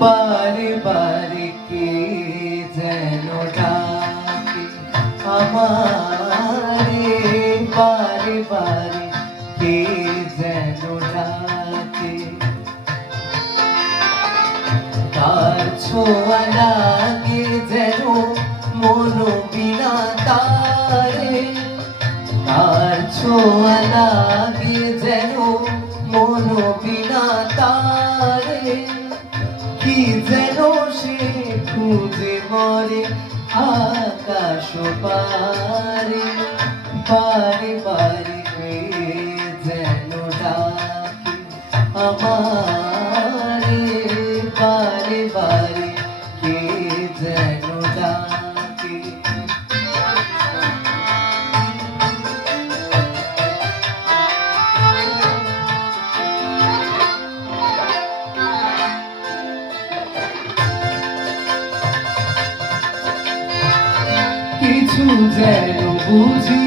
বারে বারে কে যেন ডাকে আমারে, বারে বারে কে যেন ডাকে। তার ছোঁয়া লাগে যেন মন বিনা তারে, তার ছোঁয়া লাগে যেন মন বিনা তারে। কি যেন সে খুঁজে মরে আকাশ পারে, বারে বারে কে যেন ডাকে আমারে, বারে বারে কে যেন ডাকে। কিছু যেন বুঝি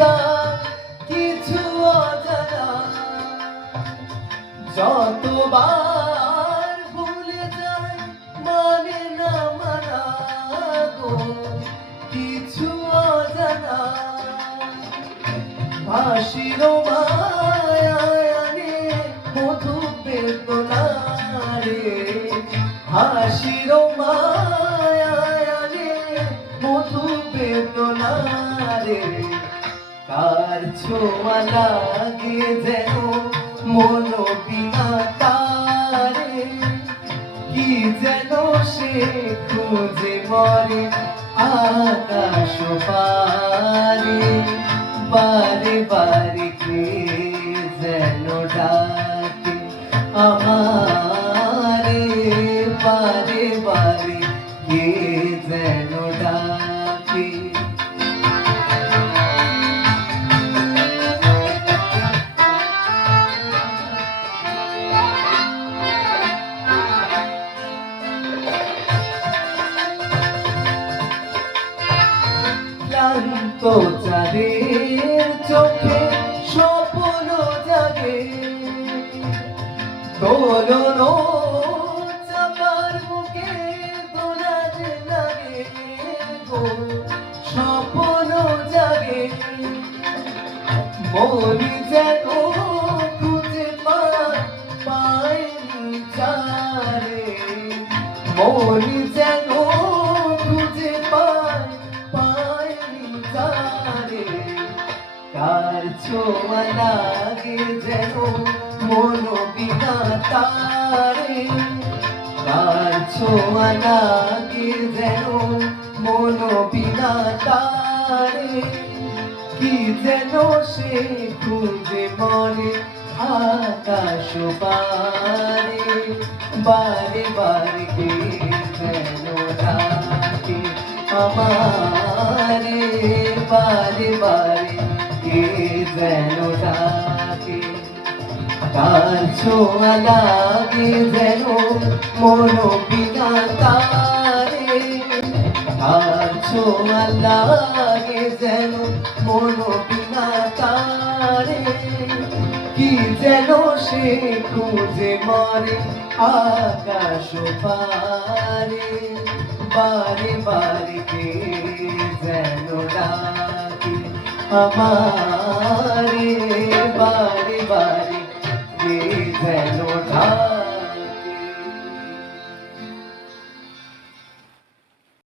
তার কিছু অজানা, যতবার ভুলে যায় মানে না মানা গো। কিছু অজানা ভাসির মায়ানে মধু বেদনা রে, হাসির মায়ানে মধু বেদনা রে। কার ছোঁয়া লাগে যেন মন বিনা তারে, কি যেন সে খুঁজে মরে আকাশ পারে, বারে বারে কে যেন ডাকে আমারে, বারে বারে কে যেন ডাকে। ক্লান্ত চাঁদের চোখে স্বপ্ন জাগে, দোলন চাপার মুখে দোলাজ লাগে গো। স্বপ্ন জাগে মন যেন খুঁজে পায়নি চারে, মন যেন খুঁজে পায়নি চারে। কার ছোঁয়া লাগে যেন মন বিনা তারে, কার ছোঁয়া লাগে যেন মন বিনা তারে। কি যেন সে খুঁজে মরে আকাশ পারে, বারে বারে কে যেন ডাকে আমারে, বারে বারে কে যেন ডাকে। কার ছোঁয়া লাগে যেন মন বিনা তারে, কার ছোঁয়া লাগে যেন মন বিনা তারে। কি যেন সে খুঁজে মরে আকাশ পারে, বারে বারে কে যেন ডাকে আমারে, বারে বারে কে যেন ডাকে।